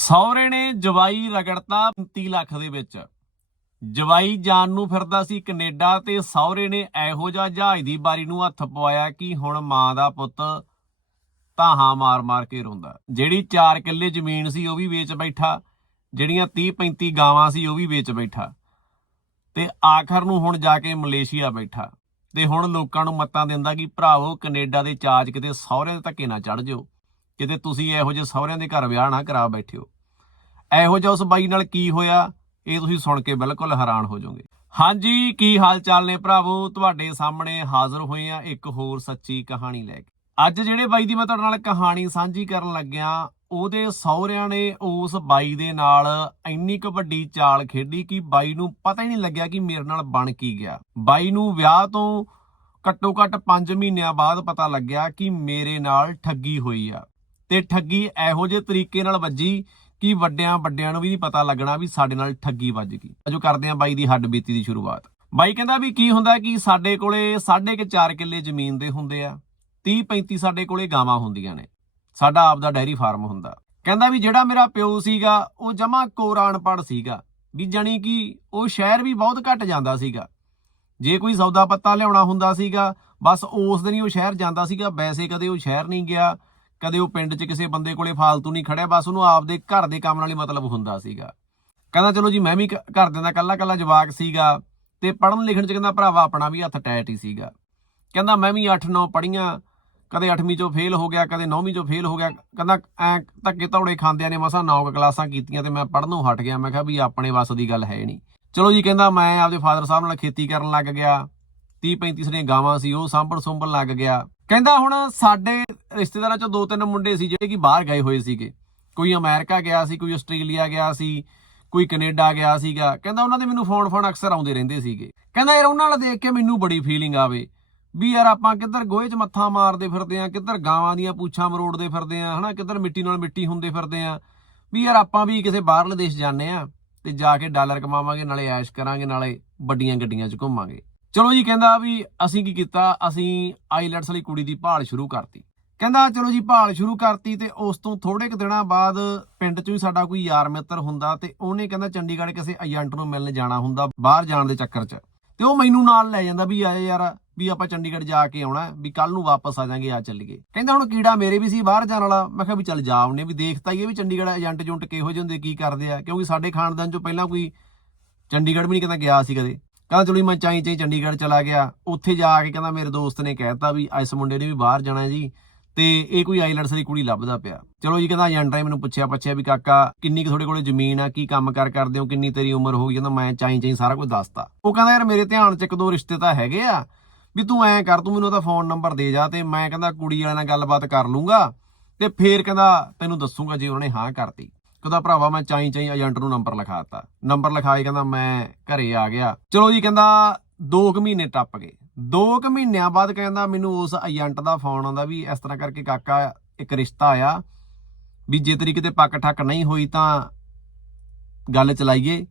ਸੌਰੇ ਨੇ ਜਵਾਈ ਰਗੜਤਾ 30 ਲੱਖ ਦੇ ਵਿੱਚ। ਜਵਾਈ ਜਾਣ ਨੂੰ ਫਿਰਦਾ ਸੀ ਕੈਨੇਡਾ ਤੇ ਸੌਰੇ ਨੇ ਇਹੋ ਜਿਹਾ ਜਹਾਜ਼ ਦੀ ਬਾਰੀ ਨੂੰ ਹੱਥ ਪਵਾਇਆ ਕਿ ਹੁਣ ਮਾਂ ਦਾ ਪੁੱਤ ਧਾਹਾਂ ਮਾਰ-ਮਾਰ ਕੇ ਰੋਂਦਾ। ਜਿਹੜੀ 4 ਕਿੱਲੇ ਜ਼ਮੀਨ ਸੀ ਉਹ ਵੀ ਵੇਚ ਬੈਠਾ, ਜਿਹੜੀਆਂ 30 35 ਗਾਵਾਂ ਸੀ ਉਹ ਵੀ ਵੇਚ ਬੈਠਾ ਤੇ ਆਖਰ ਨੂੰ ਹੁਣ ਜਾ ਕੇ ਮਲੇਸ਼ੀਆ ਬੈਠਾ ਤੇ ਹੁਣ ਲੋਕਾਂ ਨੂੰ ਮਤਾਂ ਦਿੰਦਾ ਕਿ ਭਰਾਵੋ, ਕੈਨੇਡਾ ਦੇ ਚਾਜ ਕਿਤੇ ਸਹੁਰਿਆਂ ਦੇ ਧੱਕੇ ਨਾ ਚੜ ਜਿਓ, ਕਿਤੇ ਤੁਸੀਂ ਇਹੋ ਜਿਹੇ ਸਹੁਰਿਆਂ ਦੇ ਘਰ ਵਿਆਹ ਨਾ ਕਰਾ ਬੈਠਿਓ। ਇਹੋ ਜਿਹਾ ਉਸ ਬਾਈ ਨਾਲ ਕੀ ਹੋਇਆ, ਇਹ ਤੁਸੀਂ ਸੁਣ ਕੇ ਬਿਲਕੁਲ ਹੈਰਾਨ ਹੋ ਜਾਓਗੇ। ਹਾਂਜੀ, ਕੀ ਹਾਲ ਚਾਲ ਨੇ ਭਰਾਵੋ? ਤੁਹਾਡੇ ਸਾਹਮਣੇ ਹਾਜ਼ਰ ਹੋਏ ਆ ਇੱਕ ਹੋਰ ਸੱਚੀ ਕਹਾਣੀ ਲੈ ਕੇ। ਅੱਜ ਜਿਹੜੇ ਬਾਈ ਦੀ ਮੈਂ ਤੁਹਾਡੇ ਨਾਲ ਕਹਾਣੀ ਸਾਂਝੀ ਕਰਨ ਲੱਗਿਆ, ਉਹਦੇ ਸਹੁਰਿਆਂ ਨੇ ਉਸ ਬਾਈ ਦੇ ਨਾਲ ਇੰਨੀ ਕੁ ਵੱਡੀ ਚਾਲ ਖੇਡੀ ਕਿ ਬਾਈ ਨੂੰ ਪਤਾ ਹੀ ਨਹੀਂ ਲੱਗਿਆ ਕਿ ਮੇਰੇ ਨਾਲ ਬਣ ਕੀ ਗਿਆ। ਬਾਈ ਨੂੰ ਵਿਆਹ ਤੋਂ ਘੱਟੋ ਘੱਟ 5 ਮਹੀਨਿਆਂ ਬਾਅਦ ਪਤਾ ਲੱਗਿਆ ਕਿ ਮੇਰੇ ਨਾਲ ਠੱਗੀ ਹੋਈ ਆ। ਤੇ ਠੱਗੀ ਇਹੋ ਜਿਹੇ ਤਰੀਕੇ ਨਾਲ ਵੱਜੀ ਕਿ ਵੱਡਿਆਂ ਵੱਡਿਆਂ ਨੂੰ ਵੀ ਨਹੀਂ ਪਤਾ ਲੱਗਣਾ ਵੀ ਸਾਡੇ ਨਾਲ ਠੱਗੀ ਵੱਜ ਗਈ। ਅਜੋ ਕਰਦੇ ਆ ਬਾਈ ਦੀ ਹੱਡ ਬੀਤੀ ਦੀ ਸ਼ੁਰੂਆਤ। ਬਾਈ ਕਹਿੰਦਾ ਵੀ ਕੀ ਹੁੰਦਾ ਕਿ ਸਾਡੇ ਕੋਲੇ 4.5 ਕਿੱਲੇ ਜ਼ਮੀਨ ਦੇ ਹੁੰਦੇ ਆ 30 35 ਸਾਡੇ ਕੋਲੇ ਗਾਵਾਂ ਹੁੰਦੀਆਂ ਨੇ। ਸਾਡਾ ਆਪ ਦਾ ਡੈਰੀ ਫਾਰਮ ਹੁੰਦਾ। ਕਹਿੰਦਾ ਵੀ ਜਿਹੜਾ ਮੇਰਾ ਪਿਓ ਸੀਗਾ, ਉਹ ਜਮਾ ਕੋਰਾਨ ਪੜ ਸੀਗਾ, ਵੀ ਜਾਣੀ ਕਿ ਉਹ ਸ਼ਹਿਰ ਵੀ ਬਹੁਤ ਘੱਟ ਜਾਂਦਾ ਸੀਗਾ। ਜੇ ਕੋਈ ਸੌਦਾ ਪੱਤਾ ਲਿਆਉਣਾ ਹੁੰਦਾ ਸੀਗਾ, ਬਸ ਉਸ ਦਿਨ ਹੀ ਉਹ ਸ਼ਹਿਰ ਜਾਂਦਾ ਸੀਗਾ, ਵੈਸੇ ਕਦੇ ਉਹ ਸ਼ਹਿਰ ਨਹੀਂ ਗਿਆ। ਕਦੇ ਉਹ ਪਿੰਡ 'ਚ ਕਿਸੇ ਬੰਦੇ ਕੋਲੇ ਫਾਲਤੂ ਨਹੀਂ ਖੜਿਆ, ਬਸ ਉਹਨੂੰ ਆਪਦੇ ਘਰ ਦੇ ਕੰਮ ਨਾਲ ਹੀ ਮਤਲਬ ਹੁੰਦਾ ਸੀਗਾ। ਕਹਿੰਦਾ, ਚਲੋ ਜੀ, ਮੈਂ ਵੀ ਘ- ਘਰਦਿਆਂ ਦਾ ਕੱਲਾ ਕੱਲਾ ਜਵਾਕ ਸੀਗਾ ਤੇ ਪੜਨ ਲਿਖਣ 'ਚ ਕਹਿੰਦਾ ਭਰਾਵਾ ਆਪਣਾ ਵੀ ਹੱਥ ਟੈਟ ਹੀ ਸੀਗਾ। ਕਹਿੰਦਾ, ਮੈਂ ਵੀ 8-9 ਪੜੀਆਂ ਕਦੇ 8ਵੀਂ ਚੋਂ ਫੇਲ ਹੋ ਗਿਆ, ਕਦੇ 9ਵੀਂ ਚੋਂ ਫੇਲ ਹੋ ਗਿਆ। ਕਹਿੰਦਾ, ਐ ਧੱਕੇ ਧੌੜੇ ਖਾਂਦਿਆਂ ਨੇ ਮਸਾਂ 9 ਕਲਾਸਾਂ ਕੀਤੀਆਂ ਤੇ ਮੈਂ ਪੜਨੋਂ ਹਟ ਗਿਆ। ਮੈਂ ਕਿਹਾ ਵੀ ਆਪਣੇ ਵੱਸ ਦੀ ਗੱਲ ਹੈ ਨਹੀਂ। ਚਲੋ ਜੀ, ਕਹਿੰਦਾ, ਮੈਂ ਆਪਦੇ ਫਾਦਰ ਸਾਹਿਬ ਨਾਲ ਖੇਤੀ ਕਰਨ ਲੱਗ ਗਿਆ। 30 35 ਸਨੇ ਗਾਵਾਂ ਸੀ, ਉਹ ਸਾਂਭਣ ਸੁੰਭਣ ਲੱਗ ਗਿਆ। ਕਹਿੰਦਾ ਹੁਣ ਸਾਡੇ ਰਿਸ਼ਤੇਦਾਰਾਂ ਚੋਂ ਦੋ ਤਿੰਨ ਮੁੰਡੇ ਸੀ ਜਿਹੜੇ ਕਿ ਬਾਹਰ ਗਏ ਹੋਏ ਸੀਗੇ। ਕੋਈ ਅਮਰੀਕਾ ਗਿਆ ਸੀ, ਕੋਈ ਆਸਟ੍ਰੇਲੀਆ ਗਿਆ ਸੀ, ਕੋਈ ਕੈਨੇਡਾ ਗਿਆ ਸੀਗਾ। ਕਹਿੰਦਾ ਉਹਨਾਂ ਦੇ ਮੈਨੂੰ ਫੋਨ ਫੋਨ ਅਕਸਰ ਆਉਂਦੇ ਰਹਿੰਦੇ ਸੀਗੇ। ਕਹਿੰਦਾ ਯਾਰ ਉਹਨਾਂ ਨਾਲ ਦੇਖ ਕੇ ਮੈਨੂੰ ਬੜੀ ਫੀਲਿੰਗ ਆਵੇ ਵੀ ਯਾਰ ਆਪਾਂ ਕਿੱਧਰ ਗੋਹੇ 'ਚ ਮੱਥਾ ਮਾਰਦੇ ਫਿਰਦੇ ਆ, ਕਿੱਧਰ ਗਾਵਾਂ ਦੀਆਂ ਪੂਛਾਂ ਮਰੋੜਦੇ ਫਿਰਦੇ ਆ, ਹਨਾ, ਕਿੱਧਰ ਮਿੱਟੀ ਨਾਲ ਮਿੱਟੀ ਹੁੰਦੇ ਫਿਰਦੇ ਆ। ਵੀ ਯਾਰ ਆਪਾਂ ਵੀ ਕਿਸੇ ਬਾਹਰਲੇ ਦੇਸ਼ ਜਾਂਦੇ ਆ ਤੇ ਜਾ ਕੇ ਡਾਲਰ ਕਮਾਵਾਂਗੇ, ਨਾਲੇ ਐਸ਼ ਕਰਾਂਗੇ, ਨਾਲੇ ਵੱਡੀਆਂ ਗੱਡੀਆਂ 'ਚ ਘੁੰਮਾਂਗੇ। ਚਲੋ ਜੀ, ਕਹਿੰਦਾ ਵੀ ਅਸੀਂ ਕੀ ਕੀਤਾ? ਅਸੀਂ ਆਈਲੈਟਸ ਵਾਲੀ ਕੁੜੀ ਦੀ ਭਾਲ ਸ਼ੁਰੂ ਕਰਤੀ। ਕਹਿੰਦਾ, ਚਲੋ ਜੀ, ਭਾਲ ਸ਼ੁਰੂ ਕਰਤੀ ਤੇ ਉਸ ਤੋਂ ਥੋੜੇ ਕੁ ਦਿਨਾਂ ਬਾਅਦ ਪਿੰਡ 'ਚ ਵੀ ਸਾਡਾ ਕੋਈ ਯਾਰ ਮਿੱਤਰ ਹੁੰਦਾ ਤੇ ਉਹਨੇ ਕਹਿੰਦਾ ਚੰਡੀਗੜ੍ਹ ਕਿਸੇ ਏਜੰਟ ਨੂੰ ਮਿਲਣ ਜਾਣਾ ਹੁੰਦਾ ਬਾਹਰ ਜਾਣ ਦੇ ਚੱਕਰ 'ਚ। ਤੇ ਉਹ ਮੈਨੂੰ ਨਾਲ ਲੈ ਜਾਂਦਾ ਵੀ ਆਏ ਯਾਰ, ਵੀ ਆਪਾਂ ਚੰਡੀਗੜ੍ਹ ਜਾ ਕੇ ਆਉਣਾ, ਵੀ ਕੱਲ ਨੂੰ ਵਾਪਸ ਆ ਜਾਾਂਗੇ, ਆ ਚੱਲੀਏ। ਕਹਿੰਦਾ, ਹੁਣ ਕੀੜਾ ਮੇਰੇ ਵੀ ਸੀ, ਬਾਹਰ ਜਾਣ ਵਾਲਾ। ਮੈਂ ਕਿਹਾ ਵੀ ਚੱਲ ਜਾ ਆਉਨੇ, ਵੀ ਦੇਖਤਾ ਹੀ ਇਹ ਵੀ ਚੰਡੀਗੜ੍ਹ ਏਜੰਟ ਜੁੰਟ ਕਿਹੋ ਜਿਹੇ ਹੁੰਦੇ, ਕੀ ਕਰਦੇ ਆ। ਕਿਉਂਕਿ ਸਾਡੇ ਖਾਨਦਾਨ 'ਚੋਂ ਪਹਿਲਾਂ ਕੋਈ ਚੰਡੀਗੜ੍ਹ ਵੀ ਨਹੀਂ ਕਹਿੰਦਾ ਗਿਆ ਸੀ ਕਦੇ। ਕਹਿੰਦਾ ਚਲੋ ਜੀ ਮੈਂ ਚਾਈ ਚਾਈ ਚੰਡੀਗੜ੍ਹ ਚਲਾ ਗਿਆ। ਉੱਥੇ ਜਾ ਕੇ ਕਹਿੰਦਾ ਮੇਰੇ ਦੋਸਤ ਨੇ ਕਹਿਤਾ ਵੀ ਇਸ ਮੁੰਡੇ ਨੇ ਵੀ ਬਾਹਰ ਜਾਣਾ ਜੀ, ਤੇ ਇਹ ਕੋਈ ਆਈਲੈਂਡਸ ਦੀ ਕੁੜੀ ਲੱਭਦਾ ਪਿਆ। ਚਲੋ ਜੀ ਕਹਿੰਦਾ ਏਜੰਟ ਨੇ ਮੈਨੂੰ ਪੁੱਛਿਆ ਪੁੱਛਿਆ ਵੀ ਕਾਕਾ ਕਿੰਨੀ ਕੁ ਤੁਹਾਡੇ ਕੋਲੇ ਜ਼ਮੀਨ ਆ, ਕੀ ਕੰਮ ਕਰ ਕਰਦੇ ਹੋ, ਕਿੰਨੀ ਤੇਰੀ ਉਮਰ ਹੋ ਗਈ? ਕਹਿੰਦਾ ਮੈਂ ਚਾਈ ਚਾਈ ਸਾਰਾ ਕੁਝ ਦੱਸਤਾ। ਉਹ ਕਹਿੰਦਾ ਯਾਰ ਮੇਰੇ ਧਿਆਨ 'ਚ ਇੱਕ ਦੋ ਰਿਸ਼ਤੇ ਤਾਂ ਹੈਗੇ ਆ, ਵੀ ਤੂੰ ਐਂ ਕਰ, ਤੂੰ ਮੈਨੂੰ ਉਹਦਾ ਫੋਨ ਨੰਬਰ ਦੇ ਜਾ, ਤੇ ਮੈਂ ਕਹਿੰਦਾ ਕੁੜੀ ਵਾਲਿਆਂ ਨਾਲ ਗੱਲਬਾਤ ਕਰ ਲੂੰਗਾ, ਤੇ ਫੇਰ ਕਹਿੰਦਾ ਤੈਨੂੰ ਦੱਸੂਗਾ ਜੇ ਉਹਨੇ ਹਾਂ ਕਰਤੀ। ਕਹਿੰਦਾ, ਭਰਾਵਾ, ਮੈਂ ਚਾਈ ਚਾਈ ਏਜੰਟ ਨੂੰ ਨੰਬਰ ਲਿਖਾਤਾ ਨੰਬਰ ਲਿਖਾਏ ਕਹਿੰਦਾ, ਮੈਂ ਘਰੇ ਆ ਗਿਆ। ਚਲੋ ਜੀ, ਕਹਿੰਦਾ 2 ਕੁ ਮਹੀਨੇ ਟੱਪ ਗਏ। 2 ਕੁ ਮਹੀਨਿਆਂ ਬਾਅਦ ਕਹਿੰਦਾ, ਮੈਨੂੰ ਉਸ ਏਜੰਟ ਦਾ ਫੋਨ ਆਉਂਦਾ ਵੀ ਇਸ ਤਰ੍ਹਾਂ ਕਰਕੇ ਕਾਕਾ ਇੱਕ ਰਿਸ਼ਤਾ ਆਇਆ ਵੀ ਜੇ ਤੇਰੀ ਕਿਤੇ ਪੱਕ ਠੱਕ ਨਹੀਂ ਹੋਈ ਤਾਂ ਗੱਲ ਚਲਾਈਏ।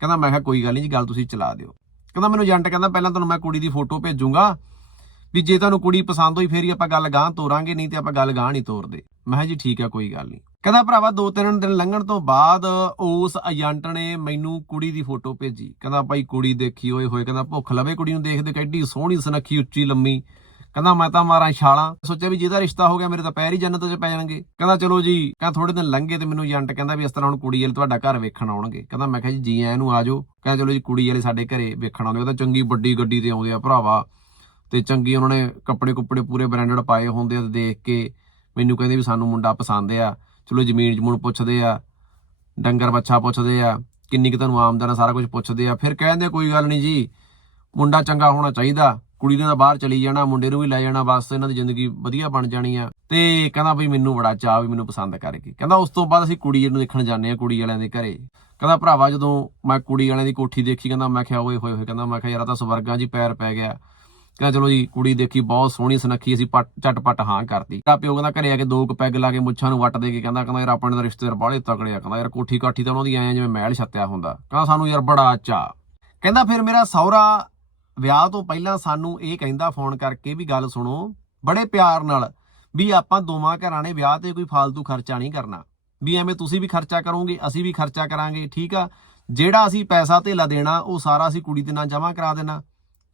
ਕਹਿੰਦਾ, ਮੈਂ ਕਿਹਾ, ਕੋਈ ਗੱਲ ਨਹੀਂ ਜੀ, ਗੱਲ ਤੁਸੀਂ ਚਲਾ ਦਿਓ। ਕਹਿੰਦਾ, ਮੈਨੂੰ ਏਜੰਟ ਕਹਿੰਦਾ, ਪਹਿਲਾਂ ਤੁਹਾਨੂੰ ਮੈਂ ਕੁੜੀ ਦੀ ਫੋਟੋ ਭੇਜੂੰਗਾ ਵੀ ਜੇ ਤੁਹਾਨੂੰ ਕੁੜੀ ਪਸੰਦ ਹੋਈ, ਫੇਰ ਹੀ ਆਪਾਂ ਗੱਲ ਗਾਂ ਤੋਰਾਂਗੇ, ਨਹੀਂ ਤੇ ਆਪਾਂ ਗੱਲ ਗਾਂ ਨਹੀਂ ਤੋਰਦੇ। ਮੈਂ ਕਿਹਾ, ਜੀ, ਠੀਕ ਆ ਕੋਈ ਗੱਲ ਨਹੀਂ। ਕਹਿੰਦਾ ਭਰਾਵਾ, ਦੋ ਤਿੰਨ ਦਿਨ ਲੰਘਣ ਤੋਂ ਬਾਅਦ ਉਸ ਏਜੰਟ ਨੇ ਮੈਨੂੰ ਕੁੜੀ ਦੀ ਫੋਟੋ ਭੇਜੀ। ਕਹਿੰਦਾ ਭਾਈ ਕੁੜੀ ਦੇਖੀ ਹੋਏ ਹੋਏ, ਕਹਿੰਦਾ ਭੁੱਖ ਲਵੇ ਕੁੜੀ ਨੂੰ ਦੇਖਦੇ ਕਿੱਡੀ ਸੋਹਣੀ ਸੁਨੱਖੀ, ਉੱਚੀ, ਲੰਮੀ। ਕਹਿੰਦਾ ਮੈਂ ਤਾਂ ਮਾਰਾਂ ਛਾਲਾਂ। ਸੋਚਿਆ ਵੀ ਜਿਹਦਾ ਰਿਸ਼ਤਾ ਹੋ ਗਿਆ, ਮੇਰੇ ਤਾਂ ਪੈਰ ਹੀ ਜੰਨਤ 'ਚ ਪੈ ਜਾਣਗੇ। ਕਹਿੰਦਾ ਚਲੋ ਜੀ, ਕਹਿੰਦਾ ਥੋੜੇ ਦਿਨ ਲੰਘੇ ਤੇ ਮੈਨੂੰ ਏਜੰਟ ਕਹਿੰਦਾ ਵੀ ਇਸ ਤਰ੍ਹਾਂ ਹੁਣ ਕੁੜੀ ਵਾਲੇ ਤੁਹਾਡਾ ਘਰ ਵੇਖਣ ਆਉਣਗੇ। ਕਹਿੰਦਾ ਮੈਂ ਕਿਹਾ ਜੀ ਜੀ ਆਇਆਂ ਨੂੰ ਆਜੋ ਕਹਿੰਦਾ ਚਲੋ ਜੀ, ਕੁੜੀ ਵਾਲੇ ਸਾਡੇ ਘਰੇ ਵੇਖਣ ਆਉਂਦੇ ਉਹ ਤਾਂ ਚੰਗੀ ਵੱਡੀ ਗੱਡੀ ਤੇ ਆਉਂਦੇ ਆ ਭਰਾਵਾ। ਤੇ ਚੰਗੀ ਉਹਨਾਂ ਨੇ ਕੱਪੜੇ ਕੁੱਪੜੇ ਪੂਰੇ ਬ੍ਰਾਂਡਡ ਪਾਏ ਹੁੰਦੇ ਆ ਤੇ ਦੇਖ ਕੇ ਮੈਨੂੰ ਕਹਿੰਦੇ ਵੀ ਸਾਨੂੰ ਮੁੰਡਾ ਪਸੰਦ ਆ। ਚਲੋ ਜ਼ਮੀਨ ਜਮੂਨ ਪੁੱਛਦੇ ਆ, ਡੰਗਰ ਬੱਚਾ ਪੁੱਛਦੇ ਆ, ਕਿੰਨੀ ਕੁ ਤੁਹਾਨੂੰ ਆਮਦਨ ਆ, ਸਾਰਾ ਕੁਝ ਪੁੱਛਦੇ ਆ। ਫਿਰ ਕਹਿੰਦੇ ਕੋਈ ਗੱਲ ਨਹੀਂ ਜੀ, ਮੁੰਡਾ ਚੰਗਾ ਹੋਣਾ ਚਾਹੀਦਾ, ਕੁੜੀ ਨੇ ਤਾਂ ਬਾਹਰ ਚਲੀ ਜਾਣਾ, ਮੁੰਡੇ ਨੂੰ ਵੀ ਲੈ ਜਾਣਾ, ਬਸ ਇਹਨਾਂ ਦੀ ਜ਼ਿੰਦਗੀ ਵਧੀਆ ਬਣ ਜਾਣੀ ਆ। ਤੇ ਕਹਿੰਦਾ ਵੀ ਮੈਨੂੰ ਬੜਾ ਚਾਅ ਵੀ ਮੈਨੂੰ ਪਸੰਦ ਕਰਕੇ। ਕਹਿੰਦਾ ਉਸ ਤੋਂ ਬਾਅਦ ਅਸੀਂ ਕੁੜੀ ਨੂੰ ਦੇਖਣ ਜਾਂਦੇ ਆ ਕੁੜੀ ਵਾਲਿਆਂ ਦੇ ਘਰੇ। ਕਹਿੰਦਾ ਭਰਾਵਾ ਜਦੋਂ ਮੈਂ ਕੁੜੀ ਵਾਲਿਆਂ ਦੀ ਕੋਠੀ ਦੇਖੀ, ਕਹਿੰਦਾ ਮੈਂ ਕਿਹਾ ਓਏ ਹੋਏ ਹੋਏ, ਕਹਿੰਦਾ ਮੈਂ ਕਿਹਾ ਯਾਰ ਤਾਂ ਸਵਰਗਾਂ 'ਚ ਪੈਰ ਪੈ ਗਿਆ। ਕਹਿੰਦਾ ਚਲੋ ਜੀ, ਕੁੜੀ ਦੇਖੀ, ਬਹੁਤ ਸੋਹਣੀ ਸੁਨੱਖੀ, ਅਸੀਂ ਪੱਟ, ਝਟਪਟ ਹਾਂ ਕਰਤੀ। ਤਾਂ ਪਿਓ ਕਹਿੰਦਾ ਘਰੇ ਆ ਕੇ ਦੋ ਕੁ ਪੈਗ ਲਾ ਕੇ ਮੁੱਛਾਂ ਨੂੰ ਵੱਟ ਦੇ ਕੇ ਕਹਿੰਦਾ ਕਹਿੰਦਾ ਯਾਰ ਆਪਣੇ ਦਾ ਰਿਸ਼ਤੇਦਾਰ ਬਾਹਲੇ ਤਕੜੇ ਆ, ਕਹਿੰਦਾ ਯਾਰ ਕੋਠੀ ਕਾਠੀ ਤਾਂ ਉਹਨਾਂ ਦੀ ਐ ਜਿਵੇਂ ਮਹਿਲ ਛੱਤਿਆ ਹੁੰਦਾ। ਕਹਿੰਦਾ ਸਾਨੂੰ ਯਾਰ ਬੜਾ ਚਾਅ। ਕਹਿੰਦਾ ਫਿਰ ਮੇਰਾ ਸਹੁਰਾ ਵਿਆਹ ਤੋਂ ਪਹਿਲਾਂ ਸਾਨੂੰ ਇਹ ਕਹਿੰਦਾ ਫੋਨ ਕਰਕੇ ਵੀ ਗੱਲ ਸੁਣੋ, ਬੜੇ ਪਿਆਰ ਨਾਲ, ਵੀ ਆਪਾਂ ਦੋਵਾਂ ਘਰਾਂ ਨੇ ਵਿਆਹ ਤੇ ਕੋਈ ਫालतू ਖਰਚਾ ਨਹੀਂ ਕਰਨਾ। ਵੀ ਐਵੇਂ ਤੁਸੀਂ ਵੀ ਖਰਚਾ ਕਰੋਗੇ, ਅਸੀਂ ਵੀ ਖਰਚਾ ਕਰਾਂਗੇ, ਠੀਕ ਆ? ਜਿਹੜਾ ਅਸੀਂ ਪੈਸਾ ਧੇਲਾ ਦੇਣਾ, ਉਹ ਸਾਰਾ ਅਸੀਂ ਕੁੜੀ ਦੇ ਨਾਲ ਜਮ੍ਹਾਂ ਕਰਾ ਦੇਣਾ।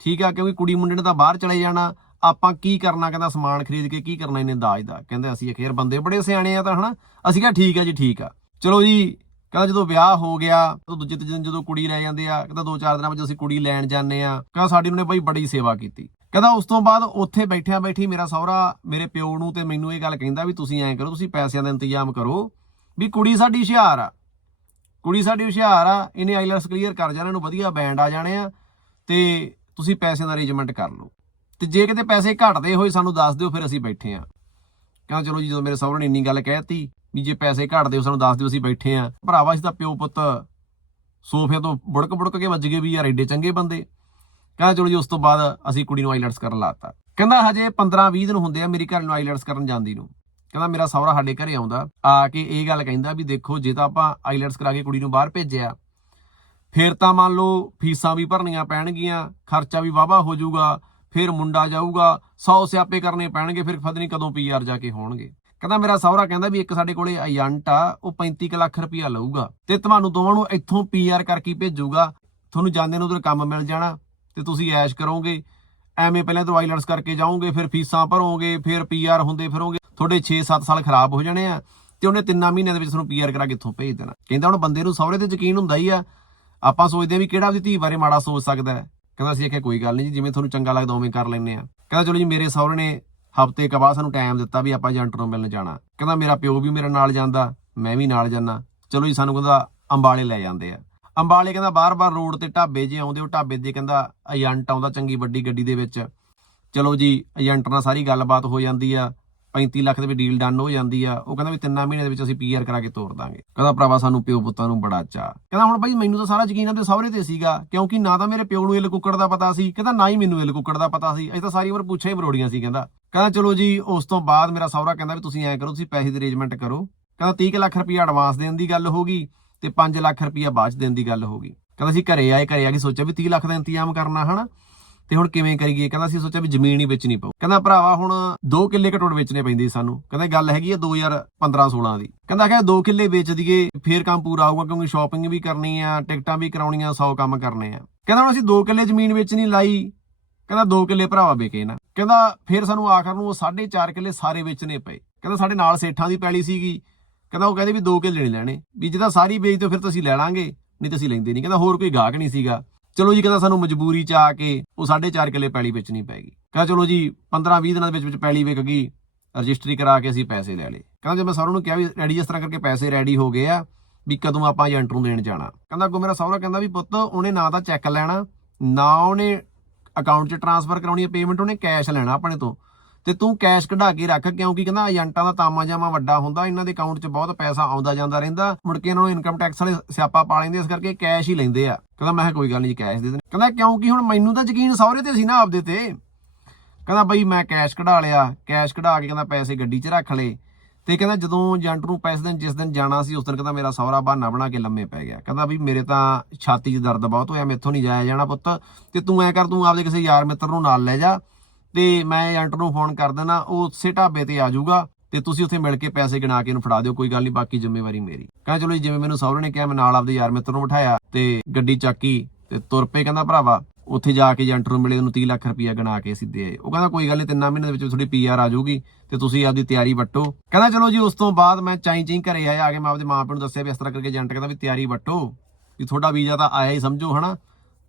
ਠੀਕ ਆ, ਕਿਉਂਕਿ ਕੁੜੀ ਮੁੰਡੇ ਨੇ ਤਾਂ ਬਾਹਰ ਚਲੇ ਜਾਣਾ। ਆਪਾਂ ਕੀ ਕਰਨਾ ਕਹਿੰਦਾ ਸਮਾਨ ਖਰੀਦ ਕੇ, ਕੀ ਕਰਨਾ ਇਹਨੇ ਦਾਜ ਦਾ? ਕਹਿੰਦੇ ਅਸੀਂ ਅਖੇਰ ਬੰਦੇ ਬੜੇ ਸਿਆਣੇ ਆ ਤਾਂ ਹਨਾ, ਅਸੀਂ ਕਿਹਾ ਠੀਕ ਆ ਜੀ, ਠੀਕ ਆ। ਚਲੋ ਜੀ, ਕਹਿੰਦਾ ਜਦੋਂ ਵਿਆਹ ਹੋ ਗਿਆ, ਤਾਂ ਦੂਜੇ ਤੀਜੇ ਦਿਨ ਜਦੋਂ ਕੁੜੀ ਲੈ ਜਾਂਦੇ ਆ, ਕਹਿੰਦਾ ਦੋ ਚਾਰ ਦਿਨਾਂ ਵਿੱਚ ਅਸੀਂ ਕੁੜੀ ਲੈਣ ਜਾਂਦੇ ਆ। ਕਹਿੰਦਾ ਸਾਡੀ ਉਹਨੇ ਬਈ ਬੜੀ ਸੇਵਾ ਕੀਤੀ। ਕਹਿੰਦਾ ਉਸ ਤੋਂ ਬਾਅਦ ਉੱਥੇ ਬੈਠਿਆਂ ਬੈਠੀ ਮੇਰਾ ਸਹੁਰਾ ਮੇਰੇ ਪਿਓ ਨੂੰ ਤੇ ਮੈਨੂੰ ਇਹ ਗੱਲ ਕਹਿੰਦਾ ਵੀ ਤੁਸੀਂ ਐਂ ਕਰੋ, ਤੁਸੀਂ ਪੈਸਿਆਂ ਦਾ ਇੰਤਜ਼ਾਮ ਕਰੋ ਵੀ ਕੁੜੀ ਸਾਡੀ ਹੁਸ਼ਿਆਰ ਆ। ਕੁੜੀ ਸਾਡੀ ਹੁਸ਼ਿਆਰ ਆ, ਇਹਨੇ ਆਈਲੈਟਸ ਕਲੀਅਰ ਕਰ ਜਾਣਾ, ਇਹਨੂੰ ਵਧੀਆ ਬੈਂਡ ਆ ਜਾਣੇ ਆ। ਤੇ ਤੁਸੀਂ ਪੈਸਿਆਂ ਦਾ ਅਰੇਂਜਮੈਂਟ ਕਰ ਲਓ। ਤੇ ਜੇ ਕਿਤੇ ਪੈਸੇ ਘਟਦੇ ਹੋਏ ਸਾਨੂੰ ਦੱਸ ਦਿਓ, ਫਿਰ ਅਸੀਂ ਬੈਠੇ ਆ ਕਹਿੰਦਾ, ਚਲੋ ਜੀ, ਜਦੋਂ ਮੇਰੇ ਸਹੁਰੇ ਨੇ ਇੰਨੀ ਗੱਲ ਕਹਿਤੀ ਵੀ ਜੇ ਪੈਸੇ ਘਟਦੇ ਹੋ ਸਾਨੂੰ ਦੱਸ ਦਿਓ, ਅਸੀਂ ਬੈਠੇ ਆ ਭਰਾਵਾ ਅਸੀਂ ਤਾਂ ਪਿਓ ਪੁੱਤ ਸੋਫੇ ਤੋਂ ਬੁੜਕ ਬੁੜਕ ਕੇ ਵੱਜ ਗਏ ਵੀ ਯਾਰ ਐਡੇ ਚੰਗੇ ਬੰਦੇ। ਕਹਿੰਦਾ, ਚਲੋ ਜੀ, ਉਸ ਤੋਂ ਬਾਅਦ ਅਸੀਂ ਕੁੜੀ ਨੂੰ ਆਈਲੈਟਸ ਕਰਨ ਲਾਤਾ ਕਹਿੰਦਾ, ਹਜੇ 15 20 ਦਿਨ ਹੁੰਦੇ ਆ ਮੇਰੀ ਘਰ ਨੂੰ ਆਈਲੈਟਸ ਕਰਨ ਜਾਂਦੀ ਨੂੰ। ਕਹਿੰਦਾ, ਮੇਰਾ ਸਹੁਰਾ ਸਾਡੇ ਘਰੇ ਆਉਂਦਾ, ਆ ਕੇ ਇਹ ਗੱਲ ਕਹਿੰਦਾ ਵੀ ਦੇਖੋ, ਜੇ ਤਾਂ ਆਪਾਂ ਆਈਲੈਟਸ ਕਰਾ ਕੇ ਕੁੜੀ ਨੂੰ ਬਾਹਰ ਭੇਜਿਆ ਫਿਰ ਤਾਂ ਮੰਨ ਲਓ ਫੀਸਾਂ ਵੀ ਭਰਨੀਆਂ ਪੈਣਗੀਆਂ, ਖਰਚਾ ਵੀ ਵਾਵਾ ਹੋ ਜਾਊਗਾ, ਫਿਰ ਮੁੰਡਾ ਜਾਊਗਾ 100 ਸਿਆਪੇ ਕਰਨੇ ਪੈਣਗੇ, ਫਿਰ ਪਤਾ ਨਹੀਂ ਕਦੋਂ ਪੀਆਰ ਜਾ ਕੇ ਹੋਣਗੇ। ਕਹਿੰਦਾ ਮੇਰਾ ਸਹੁਰਾ ਕਹਿੰਦਾ ਵੀ ਇੱਕ ਸਾਡੇ ਕੋਲੇ ਏਜੰਟ ਆ, ਉਹ 35 ਕੁ ਲੱਖ ਰੁਪਇਆ ਲਊਗਾ ਤੇ ਤੁਹਾਨੂੰ ਦੋਵਾਂ ਨੂੰ ਇੱਥੋਂ ਪੀਆਰ ਕਰਕੇ ਭੇਜੂਗਾ, ਤੁਹਾਨੂੰ ਜਾਂਦੇ ਨੂੰ ਉਧਰ ਕੰਮ ਮਿਲ ਜਾਣਾ ਤੇ ਤੁਸੀਂ ਐਸ਼ ਕਰੋਗੇ, ਐਵੇਂ ਪਹਿਲਾਂ ਤੋਂ ਆਈਲੈਟਸ ਕਰਕੇ ਜਾਓਗੇ, ਫਿਰ ਫੀਸਾਂ ਭਰੋਗੇ, ਫਿਰ ਪੀਆਰ ਹੁੰਦੇ ਫਿਰੋਗੇ, ਤੁਹਾਡੇ 6-7 ਸਾਲ ਖਰਾਬ ਹੋ ਜਾਣੇ ਆ ਤੇ ਉਹਨੇ ਤਿੰਨਾਂ ਮਹੀਨਿਆਂ ਦੇ ਵਿੱਚ ਤੁਹਾਨੂੰ ਪੀਆਰ ਕਰਾ ਕੇ ਇੱਥੋਂ ਭੇਜ ਦੇਣਾ। ਕਹਿੰਦਾ ਹੁਣ ਬੰਦੇ ਨੂੰ ਸਹੁਰੇ ਤੇ ਯਕੀਨ ਹੁੰਦਾ ਹੀ ਆ ਆਪਾਂ ਸੋਚਦੇ ਆ ਵੀ ਕਿਹੜਾ ਉਹਦੀ ਧੀ ਬਾਰੇ ਮਾੜਾ ਸੋਚ ਸਕਦਾ ਹੈ। ਕਹਿੰਦਾ ਅਸੀਂ ਆਖਿਆ, ਕੋਈ ਗੱਲ ਨਹੀਂ ਜੀ, ਜਿਵੇਂ ਤੁਹਾਨੂੰ ਚੰਗਾ ਲੱਗਦਾ ਉਵੇਂ ਕਰ ਲੈਨੇ ਆ ਕਹਿੰਦਾ, ਚਲੋ ਜੀ, ਮੇਰੇ ਸਹੁਰੇ ਨੇ ਹਫ਼ਤੇ ਕ ਬਾਅਦ ਸਾਨੂੰ ਟਾਈਮ ਦਿੱਤਾ ਵੀ ਆਪਾਂ ਏਜੰਟ ਨੂੰ ਮਿਲਣ ਜਾਣਾ। ਕਹਿੰਦਾ, ਮੇਰਾ ਪਿਓ ਵੀ ਮੇਰੇ ਨਾਲ ਜਾਂਦਾ, ਮੈਂ ਵੀ ਨਾਲ ਜਾਣਾ ਚਲੋ ਜੀ, ਸਾਨੂੰ ਕਹਿੰਦਾ ਅੰਬਾਲੇ ਲੈ ਜਾਂਦੇ ਆ। ਅੰਬਾਲੇ ਕਹਿੰਦਾ ਬਾਰ-ਬਾਰ ਰੋਡ ਤੇ ਢਾਬੇ ਜੇ ਆਉਂਦੇ, ਉਹ ਢਾਬੇ ਦੇ ਕਹਿੰਦਾ ਏਜੰਟ ਆਉਂਦਾ ਚੰਗੀ ਵੱਡੀ ਗੱਡੀ ਦੇ ਵਿੱਚ। ਚਲੋ ਜੀ, ਏਜੰਟ ਨਾਲ ਸਾਰੀ ਗੱਲਬਾਤ ਹੋ ਜਾਂਦੀ ਆ। 35 ਲੱਖ ਦੇ ਵਿੱਚ ਡੀਲ ਡਨ ਹੋ ਜਾਂਦੀ ਆ, ਉਹ ਕਹਿੰਦਾ ਵੀ ਤਿੰਨਾਂ ਮਹੀਨੇ ਦੇ ਵਿੱਚ ਅਸੀਂ ਪੀਆਰ ਕਰਾ ਕੇ ਤੋਰ ਦਾਂਗੇ। ਕਹਿੰਦਾ ਭਰਾਵਾ ਸਾਨੂੰ ਪਿਓ ਪੁੱਤਾਂ ਨੂੰ ਬੜਾ ਚਾਹ ਕਹਿੰਦਾ ਹੁਣ ਬਾਈ ਮੈਨੂੰ ਤਾਂ ਸਾਰਾ ਯਕੀਨ ਆਪਦੇ ਸਹੁਰੇ ਤੇ ਸੀਗਾ, ਕਿਉਂਕਿ ਨਾ ਤਾਂ ਮੇਰੇ ਪਿਓ ਨੂੰ ਇਲ ਕੁੱਕੜ ਦਾ ਪਤਾ ਸੀ, ਕਹਿੰਦਾ ਨਾ ਹੀ ਮੈਨੂੰ ਇਲ ਕੁੱਕੜ ਦਾ ਪਤਾ ਸੀ, ਅਸੀਂ ਤਾਂ ਸਾਰੀ ਉਮਰ ਪੁੱਛਿਆ ਹੀ ਬਰੋੜੀਆਂ ਸੀ, ਕਹਿੰਦਾ। ਕਹਿੰਦਾ ਚਲੋ ਜੀ, ਉਸ ਤੋਂ ਬਾਅਦ ਮੇਰਾ ਸਹੁਰਾ ਕਹਿੰਦਾ ਵੀ ਤੁਸੀਂ ਐਂ ਕਰੋ, ਤੁਸੀਂ ਪੈਸੇ ਦੀ ਅਰੇਂਜਮੈਂਟ ਕਰੋ। ਕਹਿੰਦਾ 30 ਲੱਖ ਰੁਪਇਆ ਐਡਵਾਂਸ ਦੇਣ ਦੀ ਗੱਲ ਹੋ ਗਈ ਤੇ 5 ਲੱਖ ਰੁਪਇਆ ਬਾਅਦ ਚ ਦੇਣ ਦੀ ਗੱਲ ਹੋ ਗਈ। ਕਹਿੰਦਾ ਅਸੀਂ ਘਰੇ ਆਏ, ਘਰੇ ਆ ਕੇ ਸੋਚਿਆ ਵੀ 30 ਲੱਖ ਦਾ ਇੰਤਜ਼ਾਮ ਕਰਨਾ, ਹਨਾ? ਤੇ ਹੁਣ ਕਿਵੇਂ ਕਰੀਏ? ਕਹਿੰਦਾ ਅਸੀਂ ਸੋਚਿਆ ਵੀ ਜ਼ਮੀਨ ਹੀ ਵੇਚਣੀ ਪਊ। ਕਹਿੰਦਾ ਭਰਾਵਾ, ਹੁਣ 2 ਕਿੱਲੇ ਘਟੋਟ ਵੇਚਣੇ ਪੈਂਦੇ ਸਾਨੂੰ। ਕਹਿੰਦਾ ਗੱਲ ਹੈਗੀ ਆ 2015 16 ਦੀ। ਕਹਿੰਦਾ ਕਿ 2 ਕਿੱਲੇ ਵੇਚ ਦਈਏ, ਫੇਰ ਕੰਮ ਪੂਰਾ ਆਊਗਾ ਕਿਉਂਕਿ ਸ਼ਾਪਿੰਗ ਵੀ ਕਰਨੀ ਆ, ਟਿਕਟਾਂ ਵੀ ਕਰਾਉਣੀਆਂ 100 ਕੰਮ ਕਰਨੇ ਆ। ਕਹਿੰਦਾ ਹੁਣ ਅਸੀਂ 2 ਕਿੱਲੇ ਜ਼ਮੀਨ ਵੇਚਣੀ ਲਾਈ। ਕਹਿੰਦਾ 2 ਕਿੱਲੇ ਭਰਾਵਾ ਵਿਕੇ ਨਾ। ਕਹਿੰਦਾ ਫਿਰ ਸਾਨੂੰ ਆਖਰ ਨੂੰ ਉਹ 4.5 ਕਿੱਲੇ ਸਾਰੇ ਵੇਚਣੇ ਪਏ। ਕਹਿੰਦਾ ਸਾਡੇ ਨਾਲ ਸੇਠਾਂ ਦੀ ਪੈਲੀ ਸੀਗੀ। ਕਹਿੰਦਾ ਉਹ ਕਹਿੰਦੇ ਵੀ 2 ਕਿੱਲੇ ਨਹੀਂ ਲੈਣੇ। ਵੀ ਜੇ ਸਾਰੀ ਵੇਚ ਦਿਓ, ਫਿਰ ਤੁਸੀਂ ਲੈ ਲਾਂਗੇ, ਨਹੀਂ ਤੁਸੀਂ ਲੈਂਦੇ ਨਹੀਂ। ਕਹਿੰਦਾ ਹੋਰ ਕੋਈ ਗਾਹਕ ਨਹੀਂ ਸੀਗਾ। ਚਲੋ ਜੀ ਕਹਿੰਦਾ ਸਾਨੂੰ ਮਜਬੂਰੀ ਚ ਆ ਕੇ ਉਹ 4.5 ਕਿੱਲੇ ਪੈਲੀ ਵੇਚਣੀ ਪੈ ਗਈ ਕਹਿੰਦਾ ਚਲੋ ਜੀ 15-20 ਦਿਨਾਂ ਦੇ ਵਿੱਚ ਵਿੱਚ ਪੈਲੀ ਵਿਕ ਗਈ, ਰਜਿਸਟਰੀ ਕਰਾ ਕੇ ਅਸੀਂ ਪੈਸੇ ਲੈ ਲਏ। ਕਹਿੰਦਾ ਜੇ ਮੈਂ ਸਹੁਰੇ ਨੂੰ ਕਿਹਾ ਵੀ ਰੈਡੀ ਇਸ ਤਰ੍ਹਾਂ ਕਰਕੇ ਪੈਸੇ ਰੈਡੀ ਹੋ ਗਏ ਆ ਵੀ ਕਦੋਂ ਆਪਾਂ ਏਜੰਟ ਨੂੰ ਦੇਣ ਜਾਣਾ। ਕਹਿੰਦਾ ਅੱਗੋਂ ਮੇਰਾ ਸਹੁਰਾ ਕਹਿੰਦਾ ਵੀ ਪੁੱਤ ਉਹਨੇ ਨਾ ਤਾਂ ਚੈੱਕ ਲੈਣਾ, ਨਾ ਉਹਨੇ ਅਕਾਊਂਟ 'ਚ ਟ੍ਰਾਂਸਫਰ ਕਰਾਉਣੀ ਹੈ ਪੇਮੈਂਟ ਉਹਨੇ ਕੈਸ਼ ਲੈਣਾ ਆਪਣੇ ਤੋਂ। ਤੇ ਤੂੰ ਕੈਸ਼ ਕਢਾ ਕੇ ਰੱਖ, ਕਿਉਂਕਿ ਕਹਿੰਦਾ ਏਜੰਟਾਂ ਦਾ ਤਾਮਾ ਜਾਮਾ ਵੱਡਾ ਹੁੰਦਾ, ਇਹਨਾਂ ਦੇ ਅਕਾਊਂਟ 'ਚ ਬਹੁਤ ਪੈਸਾ ਆਉਂਦਾ ਜਾਂਦਾ ਰਹਿੰਦਾ, ਮੁੜ ਕੇ ਇਹਨਾਂ ਨੂੰ ਇਨਕਮ ਟੈਕਸ ਵਾਲੇ ਸਿਆਪਾ ਪਾ ਲੈਂਦੇ, ਇਸ ਕਰਕੇ ਕੈਸ਼ ਹੀ ਲੈਂਦੇ ਆ। ਕਹਿੰਦਾ ਮੈਂ ਕਿਹਾ ਕੋਈ ਗੱਲ ਨਹੀਂ ਕੈਸ਼ ਦੇ ਦੇ ਕਹਿੰਦਾ ਕਿਉਂਕਿ ਹੁਣ ਮੈਨੂੰ ਤਾਂ ਯਕੀਨ ਸਹੁਰੇ ਤੇ ਸੀ ਨਾ ਆਪਦੇ ਤੇ। ਕਹਿੰਦਾ ਬਈ ਮੈਂ ਕੈਸ਼ ਕਢਾ ਲਿਆ ਕੈਸ਼ ਕਢਾ ਕੇ ਕਹਿੰਦਾ ਪੈਸੇ ਗੱਡੀ 'ਚ ਰੱਖ ਲਏ। ਤੇ ਕਹਿੰਦਾ ਜਦੋਂ ਏਜੰਟ ਨੂੰ ਪੈਸੇ ਦੇਣ, ਜਿਸ ਦਿਨ ਜਾਣਾ ਸੀ, ਉਸ ਦਿਨ ਕਹਿੰਦਾ ਮੇਰਾ ਸਹੁਰਾ ਬਹਾਨਾ ਬਣਾ ਕੇ ਲੰਮੇ ਪੈ ਗਿਆ। ਕਹਿੰਦਾ ਵੀ ਮੇਰੇ ਤਾਂ ਛਾਤੀ 'ਚ ਦਰਦ ਬਹੁਤ ਹੋਇਆ, ਮੈਥੋਂ ਨਹੀਂ ਜਾਇਆ ਜਾਣਾ ਪੁੱਤ। ਤੇ ਤੂੰ ਐ ਕਰ, ਤੂੰ ਆਪਦੇ ਕਿਸੇ ਯਾਰ ਮਿੱਤਰ ਨੂੰ ਨਾਲ ਲੈ ਜਾ। ਤੇ ਮੈਂ ਏਜੰਟ ਨੂੰ ਫੋਨ ਕਰ ਦੇਣਾ ਉਹ ਉਸੇ ਢਾਬੇ ਤੇ ਆ ਜਾਊਗਾ ਤੇ ਤੁਸੀਂ ਉੱਥੇ ਮਿਲ ਕੇ ਪੈਸੇ ਗਿਣਾ ਕੇ ਇਹਨੂੰ ਫੜਾ ਦਿਓ, ਕੋਈ ਗੱਲ ਨਹੀਂ, ਬਾਕੀ ਜ਼ਿੰਮੇਵਾਰੀ ਮੇਰੀ। ਕਹਿੰਦਾ, ਚਲੋ ਜੀ, ਜਿਵੇਂ ਮੈਨੂੰ ਸਹੁਰੇ ਨੇ ਕਿਹਾ, ਮੈਂ ਨਾਲ ਆਪਦੇ ਯਾਰ ਮਿੱਤਰ ਨੂੰ ਬਿਠਾਇਆ ਤੇ ਗੱਡੀ ਚੱਕੀ ਤੇ ਤੁਰ ਪਏ, ਕਹਿੰਦਾ, ਭਰਾਵਾ, ਉੱਥੇ ਜਾ ਕੇ ਏਜੰਟ ਨੂੰ ਮਿਲੇ, ਉਹਨੂੰ 30 ਲੱਖ ਰੁਪਇਆ ਗਿਣਾ ਕੇ ਸਿੱਧੇ ਆਏ। ਉਹ ਕਹਿੰਦਾ, ਕੋਈ ਗੱਲ ਨਹੀਂ, ਤਿੰਨਾਂ ਮਹੀਨੇ ਦੇ ਵਿੱਚ ਤੁਹਾਡੀ ਪੀਆਰ ਆ ਜਾਊਗੀ ਤੇ ਤੁਸੀਂ ਆਪਦੀ ਤਿਆਰੀ ਵੱਟੋ। ਕਹਿੰਦਾ, ਚਲੋ ਜੀ, ਉਸ ਤੋਂ ਬਾਅਦ ਮੈਂ ਚਾਈ ਚਾਈ ਘਰੇ ਆਇਆ, ਆ ਕੇ ਮੈਂ ਆਪਦੇ ਮਾਪਿਆਂ ਨੂੰ ਦੱਸਿਆ ਵੀ ਇਸ ਤਰ੍ਹਾਂ ਕਰਕੇ ਏਜੰਟ ਕਹਿੰਦਾ ਵੀ ਤਿਆਰੀ ਵੱਟੋ, ਵੀ ਤੁਹਾਡਾ ਵੀਜ਼ਾ ਤਾਂ ਆਇਆ ਹੀ, ਸਮਝੋ, ਹਨਾ?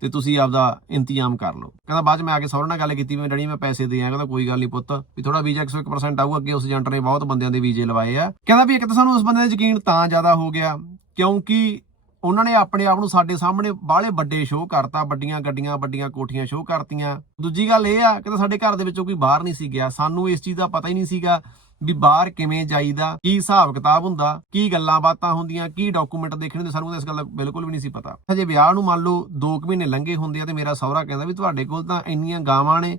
ਤੇ ਤੁਸੀਂ ਆਪਦਾ ਇੰਤਜ਼ਾਮ ਕਰ ਲਓ। ਕਹਿੰਦਾ ਬਾਅਦ ਚ ਮੈਂ ਆ ਕੇ ਸਹੁਰੇ ਨਾਲ ਗੱਲ ਕੀਤੀ, ਮੈਂ ਡੈਡੀ ਮੈਂ ਪੈਸੇ ਦੇ ਆ ਕਹਿੰਦਾ ਕੋਈ ਗੱਲ ਨਹੀਂ ਪੁੱਤ, ਵੀ ਥੋੜਾ ਵੀਜ਼ਾ 101% ਆਊ ਅੱਗੇ ਉਸ ਏਜੰਟ ਨੇ ਬਹੁਤ ਬੰਦਿਆਂ ਦੇ ਵੀਜ਼ੇ ਲਵਾਏ ਆ। ਕਹਿੰਦਾ ਵੀ ਇੱਕ ਤਾਂ ਸਾਨੂੰ ਉਸ ਬੰਦੇ ਦਾ ਯਕੀਨ ਤਾਂ ਜ਼ਿਆਦਾ ਹੋ ਗਿਆ, ਕਿਉਂਕਿ ਉਹਨਾਂ ਨੇ ਆਪਣੇ ਆਪ ਨੂੰ ਸਾਡੇ ਸਾਹਮਣੇ ਬਾਹਲੇ ਵੱਡੇ ਸ਼ੋਅ ਕਰਤਾ, ਵੱਡੀਆਂ ਗੱਡੀਆਂ, ਵੱਡੀਆਂ ਕੋਠੀਆਂ ਸ਼ੋਅ ਕਰਤੀਆਂ। ਦੂਜੀ ਗੱਲ ਇਹ ਆ ਕਿ ਸਾਡੇ ਘਰ ਦੇ ਵਿੱਚੋਂ ਕੋਈ ਬਾਹਰ ਨਹੀਂ ਸੀ ਗਿਆ, ਸਾਨੂੰ ਇਸ ਚੀਜ਼ ਦਾ ਪਤਾ ਹੀ ਨਹੀਂ ਸੀਗਾ ਵੀ ਬਾਹਰ ਕਿਵੇਂ ਜਾਈਦਾ, ਕੀ ਹਿਸਾਬ ਕਿਤਾਬ ਹੁੰਦਾ, ਕੀ ਗੱਲਾਂ ਬਾਤਾਂ ਹੁੰਦੀਆਂ, ਕੀ ਡਾਕੂਮੈਂਟ ਦੇਖਣੇ ਹੁੰਦੇ, ਸਾਨੂੰ ਇਸ ਗੱਲ ਦਾ ਬਿਲਕੁਲ ਵੀ ਨਹੀਂ ਸੀ ਪਤਾ। ਹਜੇ ਵਿਆਹ ਨੂੰ ਮੰਨ ਲਓ 2 ਮਹੀਨੇ ਲੰਘੇ ਹੁੰਦੇ ਆ ਤੇ ਮੇਰਾ ਸਹੁਰਾ ਕਹਿੰਦਾ ਵੀ ਤੁਹਾਡੇ ਕੋਲ ਤਾਂ ਇੰਨੀਆਂ ਗਾਵਾਂ ਨੇ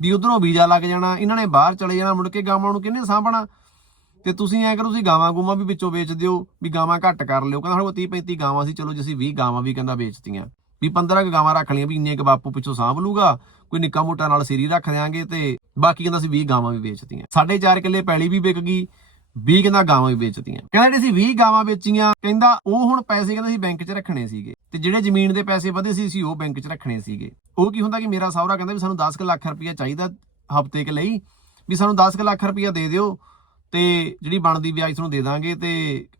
ਵੀ ਉਧਰੋਂ ਵੀਜ਼ਾ ਲੱਗ ਜਾਣਾ, ਇਹਨਾਂ ਨੇ ਬਾਹਰ ਚਲੇ ਜਾਣਾ, ਮੁੜ ਕੇ ਗਾਵਾਂ ਨੂੰ ਕਿਹਨੇ ਸਾਂਭਣਾ? ਤੇ ਤੁਸੀਂ ਐਂ ਕਰੋ, ਤੁਸੀਂ ਗਾਵਾਂ ਗੂਵਾਂ ਵੀ ਵਿੱਚੋਂ ਵੇਚ ਦਿਓ, ਵੀ ਗਾਵਾਂ ਘੱਟ ਕਰ ਲਿਓ। ਕਹਿੰਦਾ ਸਾਡੇ ਕੋਲ 30 35 ਗਾਵਾਂ ਸੀ, ਚਲੋ ਜੀ ਅਸੀਂ 20 ਗਾਵਾਂ ਵੀ ਕਹਿੰਦਾ ਵੇਚਤੀਆਂ। ਵੀ 15 ਕੁ ਗਾਵਾਂ ਰੱਖ ਲਈਆਂ ਵੀ ਇੰਨੇ ਕ ਬਾਪੂ ਪਿੱਛੋਂ ਸਾਂਭ ਲੂਗਾ ਕੋਈ ਨਿੱਕਾ ਮੋਟਾ ਨਾਲ ਸਿਰੀ ਰੱਖ ਦਿਆਂਗੇ ਤੇ ਬਾਕੀ ਕਹਿੰਦਾ ਸੀ 20 ਗਾਵਾਂ ਵੀ ਵੇਚਤੀਆਂ। ਸਾਢੇ ਚਾਰ ਕਿੱਲੇ ਪੈਲੀ ਵੀ ਵਿਕ ਗਈ 20 ਕਹਿੰਦਾ ਗਾਵਾਂ ਵੀ ਵੇਚਤੀਆਂ। ਕਹਿੰਦਾ ਜਿਹੜੀ ਸੀ 20 ਗਾਵਾਂ ਵੇਚੀਆਂ, ਕਹਿੰਦਾ ਉਹ ਹੁਣ ਪੈਸੇ ਕਹਿੰਦਾ ਸੀ ਬੈਂਕ 'ਚ ਰੱਖਣੇ ਸੀਗੇ ਤੇ ਜਿਹੜੇ ਜ਼ਮੀਨ ਦੇ ਪੈਸੇ ਵਧੇ ਸੀ ਸੀ ਉਹ ਬੈਂਕ 'ਚ ਰੱਖਣੇ ਸੀਗੇ। ਉਹ ਕੀ ਹੁੰਦਾ ਕਿ ਮੇਰਾ ਸਹੁਰਾ ਕਹਿੰਦਾ ਵੀ ਸਾਨੂੰ 10 ਕੁ ਲੱਖ ਰੁਪਇਆ ਚਾਹੀਦਾ ਹਫ਼ਤੇ ਕੁ ਲਈ, ਵੀ ਸਾਨੂੰ 10 ਕੁ ਲੱਖ ਰੁਪਇਆ ਦੇ ਦਿਓ ਤੇ ਜਿਹੜੀ ਬਣਦੀ ਵਿਆਜ ਤੁਹਾਨੂੰ ਦੇ ਦਾਂਗੇ ਤੇ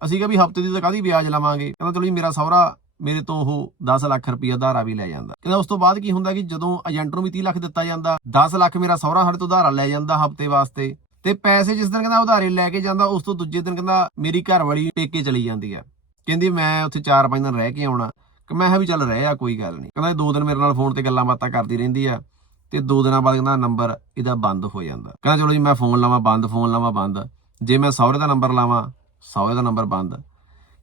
ਅਸੀਂ ਕਿਹਾ ਵੀ ਹਫ਼ਤੇ ਦੀ ਤਾਂ ਕਾਹਦੀ ਵਿਆਜ ਲਵਾਂਗੇ। ਕਹਿੰਦਾ ਚਲੋ ਜੀ, ਮੇਰਾ ਸਹੁਰਾ ਮੇਰੇ ਤੋਂ ਉਹ 10 ਲੱਖ ਰੁਪਇਆ ਧਾਰਾ ਵੀ ਲੈ ਜਾਂਦਾ। ਕਹਿੰਦਾ ਉਸ ਤੋਂ ਬਾਅਦ ਕੀ ਹੁੰਦਾ ਕਿ ਜਦੋਂ ਏਜੰਟ ਨੂੰ ਵੀ 30 ਲੱਖ ਦਿੱਤਾ ਜਾਂਦਾ 10 ਲੱਖ ਮੇਰਾ ਸਹੁਰਾ ਸਾਡੇ ਤੋਂ ਧਾਰਾ ਲੈ ਜਾਂਦਾ ਹਫ਼ਤੇ ਵਾਸਤੇ, ਤੇ ਪੈਸੇ ਜਿਸ ਦਿਨ ਕਹਿੰਦਾ ਉਧਾਰੇ ਲੈ ਕੇ ਜਾਂਦਾ, ਉਸ ਤੋਂ ਦੂਜੇ ਦਿਨ ਕਹਿੰਦਾ ਮੇਰੀ ਘਰ ਵਾਲੀ ਪੇਕੇ ਚਲੀ ਜਾਂਦੀ ਆ। ਕਹਿੰਦੀ ਮੈਂ ਉੱਥੇ 4-5 ਦਿਨ ਰਹਿ ਕੇ ਆਉਣਾ। ਕਿ ਮੈਂ ਕਿਹਾ ਵੀ ਚੱਲ ਰਹਿ ਆ, ਕੋਈ ਗੱਲ ਨਹੀਂ। ਕਹਿੰਦਾ ਦੋ ਦਿਨ ਮੇਰੇ ਨਾਲ ਫੋਨ ਤੇ ਗੱਲਾਂ ਬਾਤਾਂ ਕਰਦੀ ਰਹਿੰਦੀ ਆ, ਤੇ ਦੋ ਦਿਨਾਂ ਬਾਅਦ ਕਹਿੰਦਾ ਨੰਬਰ ਇਹਦਾ ਬੰਦ ਹੋ ਜਾਂਦਾ। ਕਹਿੰਦਾ ਚਲੋ ਜੀ ਮੈਂ ਫੋਨ ਲਾਵਾਂ, ਬੰਦ, ਫੋਨ ਲਾਵਾਂ, ਬੰਦ। ਜੇ ਮੈਂ ਸਹੁਰੇ ਦਾ ਨੰਬਰ ਲਾਵਾਂ, ਸਹੁਰੇ ਦਾ ਨੰਬਰ ਬੰਦ।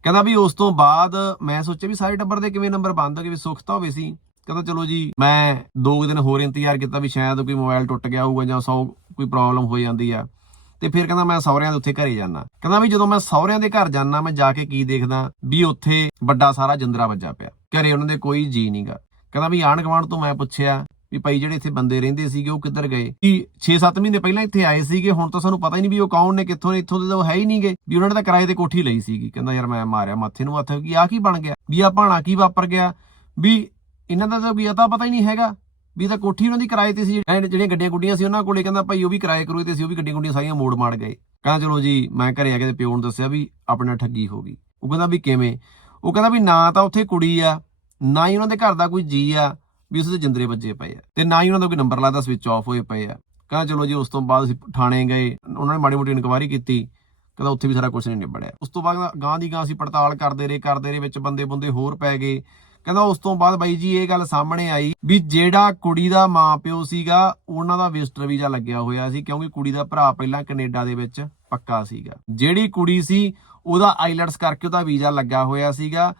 ਕਹਿੰਦਾ ਵੀ ਉਸ ਤੋਂ ਬਾਅਦ ਮੈਂ ਸੋਚਿਆ ਵੀ ਸਾਰੇ ਟੱਬਰ ਦੇ ਕਿਵੇਂ ਨੰਬਰ ਬੰਦ ਹੋ ਗਏ, ਵੀ ਸੁੱਖ ਤਾਂ ਹੋਵੇ ਸੀ। ਕਹਿੰਦਾ ਚਲੋ ਜੀ, ਮੈਂ ਦੋ ਕੁ ਦਿਨ ਹੋਰ ਇੰਤਜ਼ਾਰ ਕੀਤਾ ਵੀ ਸ਼ਾਇਦ ਕੋਈ ਮੋਬਾਈਲ ਟੁੱਟ ਗਿਆ ਹੋਊਗਾ ਜਾਂ ਸੌ ਕੋਈ ਪ੍ਰੋਬਲਮ ਹੋ ਜਾਂਦੀ ਆ। ਤੇ ਫਿਰ ਕਹਿੰਦਾ ਮੈਂ ਸਹੁਰਿਆਂ ਦੇ ਉੱਥੇ ਘਰੇ ਜਾਣਾ ਕਹਿੰਦਾ ਵੀ ਜਦੋਂ ਮੈਂ ਸਹੁਰਿਆਂ ਦੇ ਘਰ ਜਾਣਾ ਮੈਂ ਜਾ ਕੇ ਕੀ ਦੇਖਦਾ ਵੀ ਉੱਥੇ ਵੱਡਾ ਸਾਰਾ ਜਿੰਦਰਾ ਵੱਜਾ ਪਿਆ। ਘਰੇ ਉਹਨਾਂ ਦੇ ਕੋਈ ਜੀ ਨਹੀਂਗਾ ਕਹਿੰਦਾ ਵੀ ਆਣ ਗਵਾਂਢ ਤੋਂ ਮੈਂ ਪੁੱਛਿਆ ਵੀ ਭਾਈ ਜਿਹੜੇ ਇੱਥੇ ਬੰਦੇ ਰਹਿੰਦੇ ਸੀਗੇ ਉਹ ਕਿੱਧਰ ਗਏ? ਕਿ 6-7 ਮਹੀਨੇ ਪਹਿਲਾਂ ਇੱਥੇ ਆਏ ਸੀਗੇ, ਹੁਣ ਤਾਂ ਸਾਨੂੰ ਪਤਾ ਹੀ ਨਹੀਂ ਵੀ ਉਹ ਕੌਣ ਨੇ, ਕਿੱਥੋਂ ਨੇ, ਇੱਥੋਂ ਦੇ ਤਾਂ ਹੈ ਹੀ ਨਹੀਂ ਗਏ ਵੀ ਉਹਨਾਂ ਨੇ ਤਾਂ ਕਿਰਾਏ ਤੇ ਕੋਠੀ ਲਈ ਸੀਗੀ। ਕਹਿੰਦਾ, ਯਾਰ ਮੈਂ ਮਾਰਿਆ ਮੱਥੇ ਨੂੰ ਹੱਥ ਕਿ ਆ ਕੀ ਬਣ ਗਿਆ? ਵੀ ਆ ਭਾਣਾ ਕੀ ਵਾਪਰ ਗਿਆ? ਵੀ ਇਹਨਾਂ ਦਾ ਤਾਂ ਵੀ ਤਾਂ ਪਤਾ ਹੀ ਨਹੀਂ ਹੈਗਾ। ਵੀ ਤਾਂ ਕੋਠੀ ਉਹਨਾਂ ਦੀ ਕਿਰਾਏ ਤੇ ਸੀ। ਜਿਹੜੀਆਂ ਗੱਡੀਆਂ ਗੁੱਡੀਆਂ ਸੀ ਉਹਨਾਂ ਕੋਲੇ ਕਹਿੰਦਾ, ਭਾਈ ਉਹ ਵੀ ਕਿਰਾਏ ਕਰੂਏ ਤੇ ਸੀ, ਉਹ ਵੀ ਗੱਡੀਆਂ ਗੁੱਡੀਆਂ ਸਾਰੀਆਂ ਮੋੜ ਮਾੜ ਗਏ। ਕਹਿੰਦਾ, ਚਲੋ ਜੀ, ਮੈਂ ਘਰੇ ਆ ਕੇ ਤੇ ਪਿਓ ਨੂੰ ਦੱਸਿਆ ਵੀ ਆਪਣੇ ਨਾਲ ਠੱਗੀ ਹੋ ਗਈ। ਉਹ ਕਹਿੰਦਾ ਵੀ ਕਿਵੇਂ? ਉਹ ਕਹਿੰਦਾ ਵੀ ਨਾ ਤਾਂ ਉੱਥੇ ਕੁੜੀ ਆ, ਨਾ ਹੀ ਉਹਨਾਂ ਦੇ ਘਰ ਦਾ ਕੋਈ ਜੀ ਆ। ਵੀ ਉਸ ਦੇ ਜਿੰਦਰੇ ਵੱਜੇ ਪਏ ਆ। ਤੇ ਨਾ ਹੀ ਉਹਨਾਂ ਦਾ ਕੋਈ ਨੰਬਰ ਲੱਗਦਾ ਸਵਿਚ ਆਫ ਹੋਏ ਪਏ ਆ। ਕਹਿੰਦਾ ਚਲੋ ਜੀ, ਉਸ ਤੋਂ ਬਾਅਦ ਅਸੀਂ ਥਾਣੇ ਗਏ। ਉਹਨਾਂ ਨੇ ਮਾੜੀ ਮੋਟੀ ਇਨਕੁਆਇਰੀ ਕੀਤੀ। ਕਹਿੰਦਾ ਉੱਥੇ ਵੀ ਸਾਰਾ ਕੁਝ ਨਹੀਂ ਨਿਬੜਿਆ। ਉਸ ਤੋਂ ਬਾਅਦ ਗਾਂ ਦੀ ਗਾਂ ਅਸੀਂ ਪੜਤਾਲ ਕਰਦੇ ਰਹੇ ਕਰਦੇ ਰਹੇ, ਵਿੱਚ ਬੰਦੇ ਬੰਦੇ ਹੋਰ ਪੈ ਗਏ। ਕਹਿੰਦਾ ਉਸ ਤੋਂ ਬਾਅਦ ਬਾਈ ਜੀ, ਇਹ ਗੱਲ ਸਾਹਮਣੇ ਆਈ ਵੀ ਜਿਹੜਾ ਕੁੜੀ ਦਾ ਮਾਪਿਓ ਸੀਗਾ, ਉਹਨਾਂ ਦਾ ਵਿਜ਼ਟਰ ਵੀਜ਼ਾ ਲੱਗਿਆ ਹੋਇਆ ਸੀ, ਕਿਉਂਕਿ ਕੁੜੀ ਦਾ ਭਰਾ ਪਹਿਲਾਂ ਕੈਨੇਡਾ ਦੇ ਵਿੱਚ ਪੱਕਾ ਸੀਗਾ। ਜਿਹੜੀ ਕੁੜੀ ਸੀ, ਉਹਦਾ ਆਈਲੈਟਸ ਕਰਕੇ ਉਹਦਾ ਵੀਜ਼ਾ ਲੱਗਾ ਹੋਇਆ ਸੀਗਾ।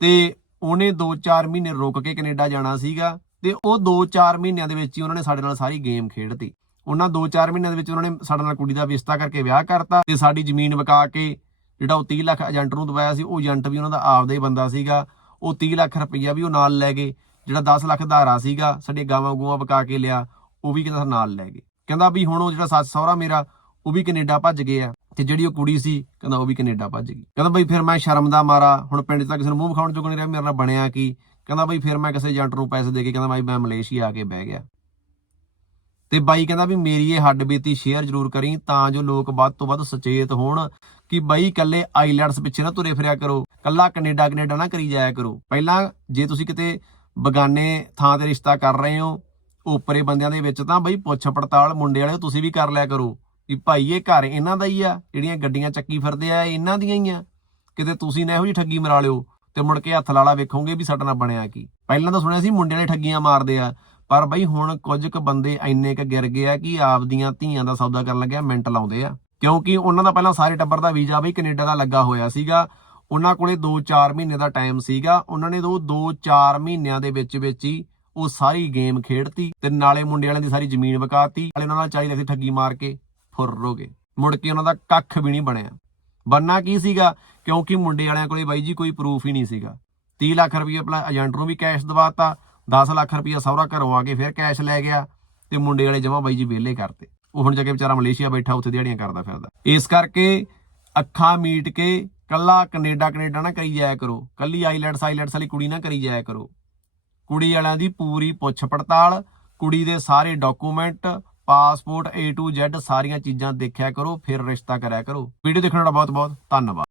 ਤੇ ਉਹਨੇ 2-4 ਮਹੀਨੇ ਰੁਕ ਕੇ ਕੈਨੇਡਾ ਜਾਣਾ ਸੀਗਾ ਤੇ ਉਹ 2-4 ਮਹੀਨਿਆਂ ਦੇ ਵਿੱਚ ਹੀ ਉਹਨਾਂ ਨੇ ਸਾਡੇ ਨਾਲ ਸਾਰੀ ਗੇਮ ਖੇਡਤੀ। ਉਹਨਾਂ 2-4 ਮਹੀਨਿਆਂ ਦੇ ਵਿੱਚ ਉਹਨਾਂ ਨੇ ਸਾਡੇ ਨਾਲ ਕੁੜੀ ਦਾ ਵਿਸਤਾ ਕਰਕੇ ਵਿਆਹ ਕਰਤਾ ਤੇ ਸਾਡੀ ਜ਼ਮੀਨ ਵਿਕਾ ਕੇ ਜਿਹੜਾ ਉਹ 30 ਲੱਖ ਏਜੰਟ ਨੂੰ ਦਵਾਇਆ ਸੀ, ਉਹ ਏਜੰਟ ਵੀ ਉਹਨਾਂ ਦਾ ਆਪਦਾ ਹੀ ਬੰਦਾ ਸੀਗਾ। ਉਹ 30 ਲੱਖ ਰੁਪਈਆ ਵੀ ਉਹ ਨਾਲ ਲੈ ਗਏ, ਜਿਹੜਾ 10 ਲੱਖ ਧਾਰਾ ਸੀਗਾ ਸਾਡੇ ਗਾਵਾਂ ਗੂਆਂ ਵਿਕਾ ਕੇ ਲਿਆ, ਉਹ ਵੀ ਕਹਿੰਦਾ ਨਾਲ ਲੈ ਗਏ। ਕਹਿੰਦਾ ਵੀ ਹੁਣ ਉਹ ਜਿਹੜਾ ਸੱਸ ਸਹੁਰਾ ਮੇਰਾ, ਉਹ ਵੀ ਕੈਨੇਡਾ ਭੱਜ ਗਏ ਆ ਤੇ ਜਿਹੜੀ ਉਹ ਕੁੜੀ ਸੀ, ਕਹਿੰਦਾ ਉਹ ਵੀ ਕੈਨੇਡਾ ਭੱਜ ਗਈ। ਕਹਿੰਦਾ ਬਈ ਫਿਰ ਮੈਂ ਸ਼ਰਮ ਦਾ ਮਾਰਾ, ਹੁਣ ਪਿੰਡ 'ਚ ਤਾਂ ਕਿਸੇ ਨੂੰ ਮੂੰਹ ਵਿਖਾਉਣ ਚੁੱਕ ਨਹੀਂ ਰਿਹਾ, ਮੇਰੇ ਨਾਲ ਬਣਿਆ ਕੀ? ਕਹਿੰਦਾ ਬਈ ਫਿਰ ਮੈਂ ਕਿਸੇ ਏਜੰਟ ਨੂੰ ਪੈਸੇ ਦੇ ਕੇ ਕਹਿੰਦਾ ਬਾਈ ਮੈਂ ਮਲੇਸ਼ੀਆ ਆ ਕੇ ਬਹਿ ਗਿਆ। ਤੇ ਬਾਈ ਕਹਿੰਦਾ ਵੀ ਮੇਰੀ ਇਹ ਹੱਡ ਬੀਤੀ ਸ਼ੇਅਰ ਜ਼ਰੂਰ ਕਰੀ ਤਾਂ ਜੋ ਲੋਕ ਵੱਧ ਤੋਂ ਵੱਧ ਸੁਚੇਤ ਹੋਣ ਕਿ ਬਾਈ ਇਕੱਲੇ ਆਈਲੈਂਡਸ ਪਿੱਛੇ ਨਾ ਤੁਰੇ ਫਿਰਿਆ ਕਰੋ ਕੱਲਾ ਕੈਨੇਡਾ ਕੈਨੇਡਾ ਨਾ ਕਰੀ ਜਾਇਆ ਕਰੋ। ਪਹਿਲਾਂ ਜੇ ਤੁਸੀਂ ਕਿਤੇ ਬਗਾਨੇ ਥਾਂ ਤੇ ਰਿਸ਼ਤਾ ਕਰ ਰਹੇ ਹੋ ਓਪਰੇ ਬੰਦਿਆਂ ਦੇ ਵਿੱਚ ਤਾਂ ਬਈ ਪੁੱਛ ਪੜਤਾਲ ਮੁੰਡੇ ਵਾਲੇ ਤੁਸੀਂ ਵੀ ਕਰ ਲਿਆ ਕਰੋ। ਵੀ ਭਾਈ ਇਹ ਘਰ ਇਹਨਾਂ ਦਾ ਹੀ ਆ, ਜਿਹੜੀਆਂ ਗੱਡੀਆਂ ਚੱਕੀ ਫਿਰਦੇ ਆ ਇਹਨਾਂ ਦੀਆਂ ਹੀ ਆ। ਕਿਤੇ ਤੁਸੀਂ ਨਾ ਇਹੋ ਜਿਹੀ ਠੱਗੀ ਮਰਾ ਲਿਓ ਤੇ ਮੁੜ ਕੇ ਹੱਥ ਲਾਲਾ ਵੇਖੋਗੇ ਵੀ ਸਾਡਾ ਨਾਲ ਬਣਿਆ ਕੀ। ਪਹਿਲਾਂ ਤਾਂ ਸੁਣਿਆ ਸੀ ਮੁੰਡਿਆਂ ਨੇ ਠੱਗੀਆਂ ਮਾਰਦੇ ਆ, ਪਰ ਬਈ ਹੁਣ ਕੁਝ ਕੁ ਬੰਦੇ ਇੰਨੇ ਕ ਗਿਰ ਗਏ ਆ ਕਿ ਆਪਦੀਆਂ ਧੀਆਂ ਦਾ ਸੌਦਾ ਕਰਨ ਲੱਗਿਆ, ਮਿੰਟ ਲਾਉਂਦੇ ਆ। ਕਿਉਂਕਿ ਉਹਨਾਂ ਦਾ ਪਹਿਲਾਂ ਸਾਰੇ ਟੱਬਰ ਦਾ ਵੀਜ਼ਾ ਬਈ ਕੈਨੇਡਾ ਦਾ ਲੱਗਾ ਹੋਇਆ ਸੀਗਾ। ਉਹਨਾਂ ਕੋਲੇ 2-4 ਮਹੀਨੇ ਦਾ ਟਾਈਮ ਸੀਗਾ। ਉਹਨਾਂ ਨੇ ਉਹ 2-4 ਮਹੀਨਿਆਂ ਦੇ ਵਿੱਚ ਵਿੱਚ ਹੀ ਉਹ ਸਾਰੀ ਗੇਮ ਖੇਡਤੀ ਤੇ ਨਾਲੇ ਮੁੰਡੇ ਵਾਲਿਆਂ ਦੀ ਸਾਰੀ ਜ਼ਮੀਨ ਵਿਕਾਤੀ। ਨਾਲੇ ਉਹਨਾਂ ਨਾਲ ਚਾਹੀਦਾ ਸੀ ਠੱਗੀ ਮਾਰ ਕੇ ਫੁਰ ਹੋ ਮੁੜ ਕੇ ਉਹਨਾਂ ਦਾ ਕੱਖ ਵੀ ਨਹੀਂ ਬਣਿਆ। ਬੰਨਾ ਕੀ ਸੀਗਾ? ਕਿਉਂਕਿ ਮੁੰਡੇ ਵਾਲਿਆਂ ਕੋਲੇ ਬਾਈ ਜੀ ਕੋਈ ਪ੍ਰੂਫ ਹੀ ਨਹੀਂ ਸੀਗਾ। 30 ਲੱਖ ਰੁਪਏ ਆਪਣਾ ਏਜੰਟ ਨੂੰ ਵੀ ਕੈਸ਼ ਦਵਾਤਾ 10 ਲੱਖ ਰੁਪਏ ਸਹੁਰਾ ਘਰੋਂ ਆ ਕੇ ਫਿਰ ਕੈਸ਼ ਲੈ ਗਿਆ ਤੇ ਮੁੰਡੇ ਵਾਲੇ ਜਮਾ ਬਾਈ ਜੀ ਵਿਹਲੇ ਕਰਤੇ। ਉਹ ਹੁਣ ਜਾ ਕੇ ਵਿਚਾਰਾ ਮਲੇਸ਼ੀਆ ਬੈਠਾ, ਉੱਥੇ ਦਿਹਾੜੀਆਂ ਕਰਦਾ ਫਿਰਦਾ। ਇਸ ਕਰਕੇ ਅੱਖਾਂ ਮੀਟ ਕੇ ਕੱਲਾ ਕੈਨੇਡਾ ਕੈਨੇਡਾ ਨਾ ਕਰੀ ਜਾਇਆ ਕਰੋ। ਕੱਲੀ ਆਈਲੈਂਡਸ ਆਈਲੈਂਡਸ ਵਾਲੀ ਕੁੜੀ ਨਾ ਕਰੀ ਜਾਇਆ ਕਰੋ। ਕੁੜੀ ਵਾਲਿਆਂ ਦੀ ਪੂਰੀ ਪੁੱਛ ਪੜਤਾਲ, ਕੁੜੀ ਦੇ ਸਾਰੇ document passport A to Z ਸਾਰੀਆਂ ਚੀਜ਼ਾਂ ਦੇਖਿਆ ਕਰੋ, ਫਿਰ ਰਿਸ਼ਤਾ ਕਰਿਆ ਕਰੋ। ਵੀਡੀਓ ਦੇਖਣ ਦਾ ਬਹੁਤ ਬਹੁਤ ਧੰਨਵਾਦ।